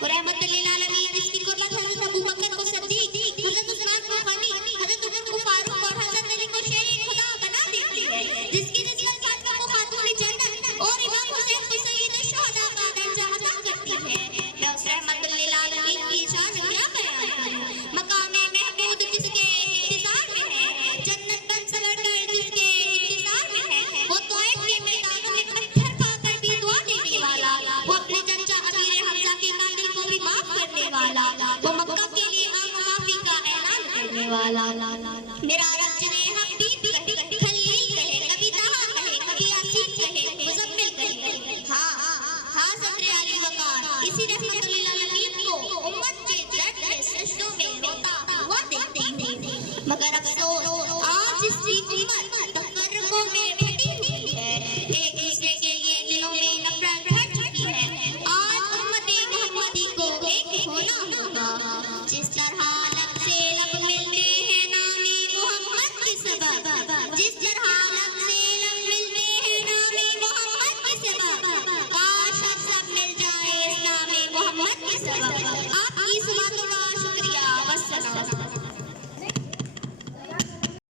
اور رحمت للعالمین اس کی قربت حضرت ابو بکر کو صدیق، حضرت عثمان کو غنی، حضرت عمر کو فاروق اور حضرت علی کو شیر خدا بنا دیتی ہے، جس کی رضوان فاطمہ کو خاتون جنت اور امام حسین کو سید الشہداء کا درجہ عطا کرتی ہے۔ میں اس رحمت للعالمین کی شان کیا بیان کروں، مقام محمود جس کے انتظار میں ہے، جنت بن سور کر جس کے انتظار میں ہے، وہ طائف کے میدانوں میں پتھر کھا کر بھی دعا دینے والا، وہ اپنے چچا امیر حمزہ کے قاتل کو بھی معاف کرنے والا، وہ مکہ کے لیے عام معافی کا اعلان کرنے والا۔ میرا رب جنہیں حبیب کہے، خلیل کہے، کبھی طہا کہے، کبھی یاسین کہے، مزمل کہے، ہاں صدر علی وقار اسی رحمت للعالمین کو امت کے درد میں سجدوں میں روتا ہوا دیکھتے ہیں، مگر افسوس آج اس کی امت تفرقوں میں بٹی ہوئی ہے، ایک دوسرے کے لیے دلوں میں نفرت بھر چکی ہے۔ آج امت محمدی کو ایک ہونا ہوگا، جس طرح لب سے لب ملتے ہیں نام محمد کے سبب، جس طرح لب سے لب ملتے ہیں نام محمد کے سبب، کاش ہم سب مل جائیں اس نام محمد کے سبب۔